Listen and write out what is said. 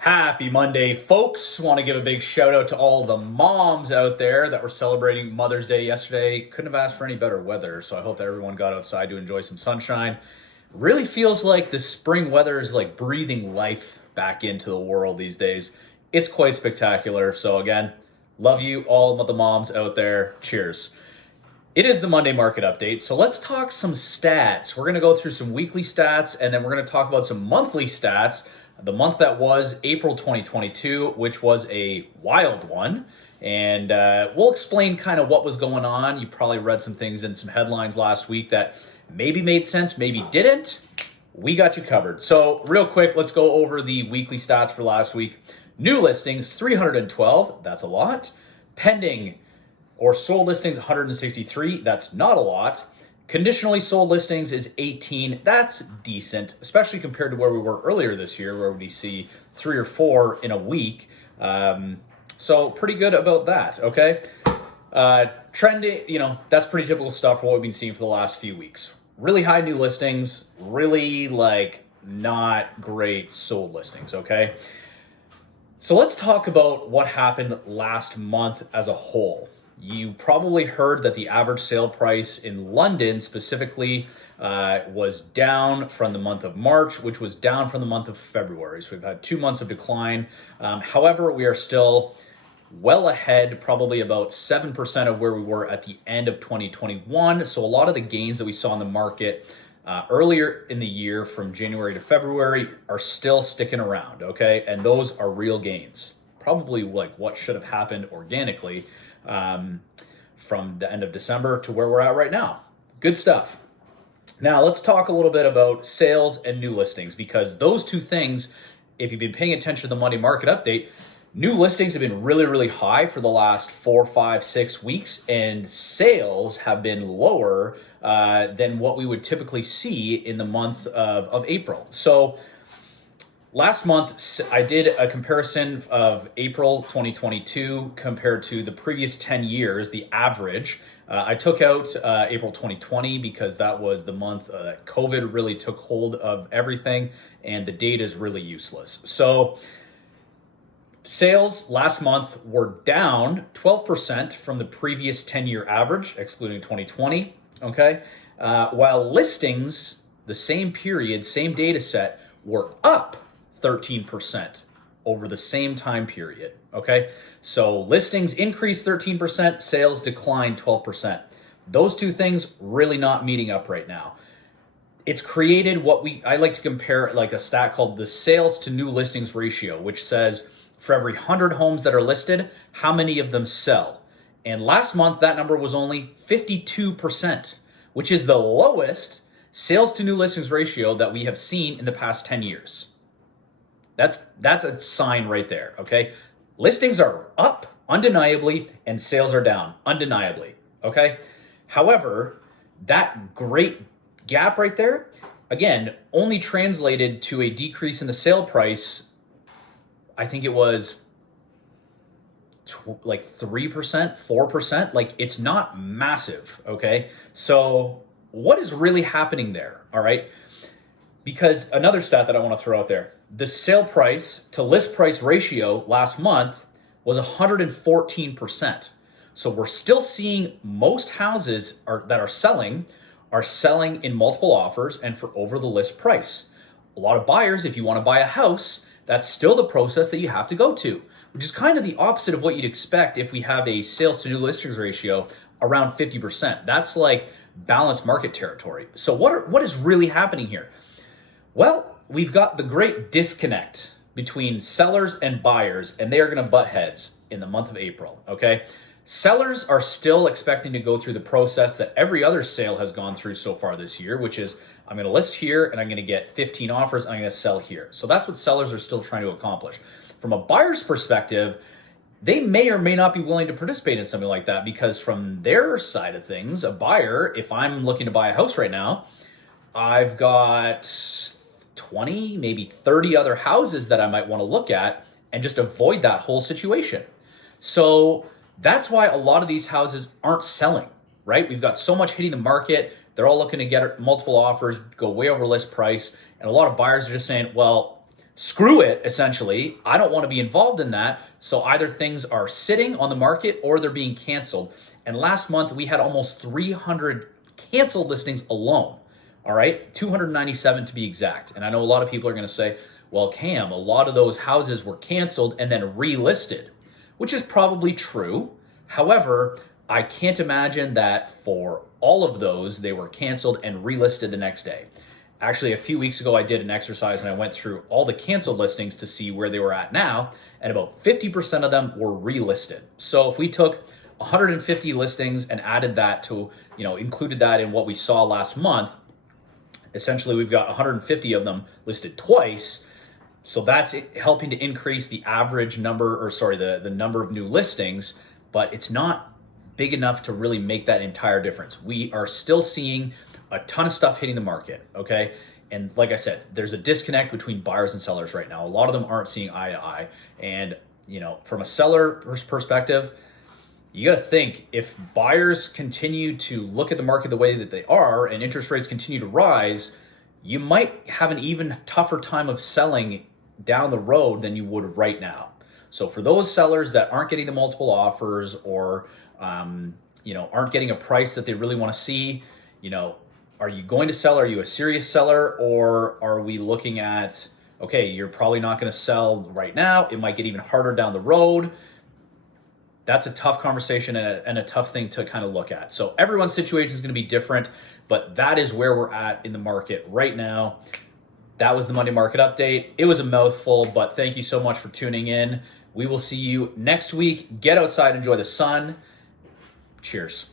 Happy Monday, folks. Want to give a big shout out to all the moms out there that were celebrating Mother's Day yesterday. Couldn't have asked for any better weather, so I hope that everyone got outside to enjoy some sunshine. Really feels like the spring weather is like breathing life back into the world these days. It's quite spectacular. So again, love you all of the moms out there. Cheers. It is the Monday market update, so let's talk some stats. We're going to go through some weekly stats, and then we're going to talk about some monthly stats. The month that was April 2022, which was a wild one, and we'll explain kind of what was going on. You probably read some things in some headlines last week that maybe made sense, maybe didn't. We got you covered. So real quick, let's go over the weekly stats for last week. New listings, 312. That's a lot. Pending or sold listings, 163. That's not a lot. Conditionally sold listings is 18. That's decent, especially compared to where we were earlier this year, where we see 3 or 4 in a week. So pretty good about that, okay? Trending, that's pretty typical stuff for what we've been seeing for the last few weeks. Really high new listings, really not great sold listings, okay? So let's talk about what happened last month as a whole. You probably heard that the average sale price in London specifically was down from the month of March, which was down from the month of February. So we've had 2 months of decline. However, we are still well ahead, probably about 7% of where we were at the end of 2021. So a lot of the gains that we saw in the market earlier in the year from January to February are still sticking around, okay? And those are real gains. Probably like what should have happened organically from the end of December to where we're at right now. Good stuff. Now let's talk a little bit about sales and new listings, because those two things, if you've been paying attention to the Monday market update, new listings have been really, really high for the last 4, 5, 6 weeks, and sales have been lower than what we would typically see in the month of April. So last month, I did a comparison of April 2022 compared to the previous 10 years, the average. I took out April 2020 because that was the month that COVID really took hold of everything, and the data is really useless. So sales last month were down 12% from the previous 10-year average, excluding 2020, okay? While listings, the same period, same data set, were up 13% over the same time period, okay? So listings increased 13%, sales declined 12%. Those two things really not meeting up right now. It's created what I like to compare like a stat called the sales to new listings ratio, which says for every 100 homes that are listed, how many of them sell? And last month, that number was only 52%, which is the lowest sales to new listings ratio that we have seen in the past 10 years. That's a sign right there, okay? Listings are up undeniably and sales are down undeniably, okay? However, that great gap right there, again, only translated to a decrease in the sale price. I think it was like 3%, 4%. Like, it's not massive, okay? So what is really happening there, all right? Because another stat that I want to throw out there, the sale price to list price ratio last month was 114%. So we're still seeing most houses that are selling in multiple offers and for over the list price. A lot of buyers, if you want to buy a house, that's still the process that you have to go to, which is kind of the opposite of what you'd expect if we have a sales to new listings ratio around 50%. That's like balanced market territory. So what is really happening here? Well, we've got the great disconnect between sellers and buyers, and they are going to butt heads in the month of April, okay? Sellers are still expecting to go through the process that every other sale has gone through so far this year, which is I'm going to list here and I'm going to get 15 offers, I'm going to sell here. So that's what sellers are still trying to accomplish. From a buyer's perspective, they may or may not be willing to participate in something like that, because from their side of things, a buyer, if I'm looking to buy a house right now, I've got 20, maybe 30 other houses that I might want to look at and just avoid that whole situation. So that's why a lot of these houses aren't selling, right? We've got so much hitting the market. They're all looking to get multiple offers, go way over list price. And a lot of buyers are just saying, well, screw it, essentially. I don't want to be involved in that. So either things are sitting on the market or they're being canceled. And last month we had almost 300 canceled listings alone. All right, 297 to be exact. And I know a lot of people are going to say, well, Cam, a lot of those houses were canceled and then relisted, which is probably true. However, I can't imagine that for all of those, they were canceled and relisted the next day. Actually, a few weeks ago, I did an exercise and I went through all the canceled listings to see where they were at now, and about 50% of them were relisted. So if we took 150 listings and added that to, included that in what we saw last month, essentially we've got 150 of them listed twice. So that's helping to increase the average number, the number of new listings, but it's not big enough to really make that entire difference. We are still seeing a ton of stuff hitting the market, okay? And like I said, there's a disconnect between buyers and sellers right now. A lot of them aren't seeing eye to eye. And, from a seller's perspective, you got to think, if buyers continue to look at the market the way that they are and interest rates continue to rise, you might have an even tougher time of selling down the road than you would right now. So for those sellers that aren't getting the multiple offers or, aren't getting a price that they really want to see, are you going to sell? Are you a serious seller? Or are we looking at, okay, you're probably not going to sell right now. It might get even harder down the road. That's a tough conversation and a tough thing to kind of look at. So everyone's situation is going to be different, but that is where we're at in the market right now. That was the Monday Market Update. It was a mouthful, but thank you so much for tuning in. We will see you next week. Get outside, enjoy the sun. Cheers.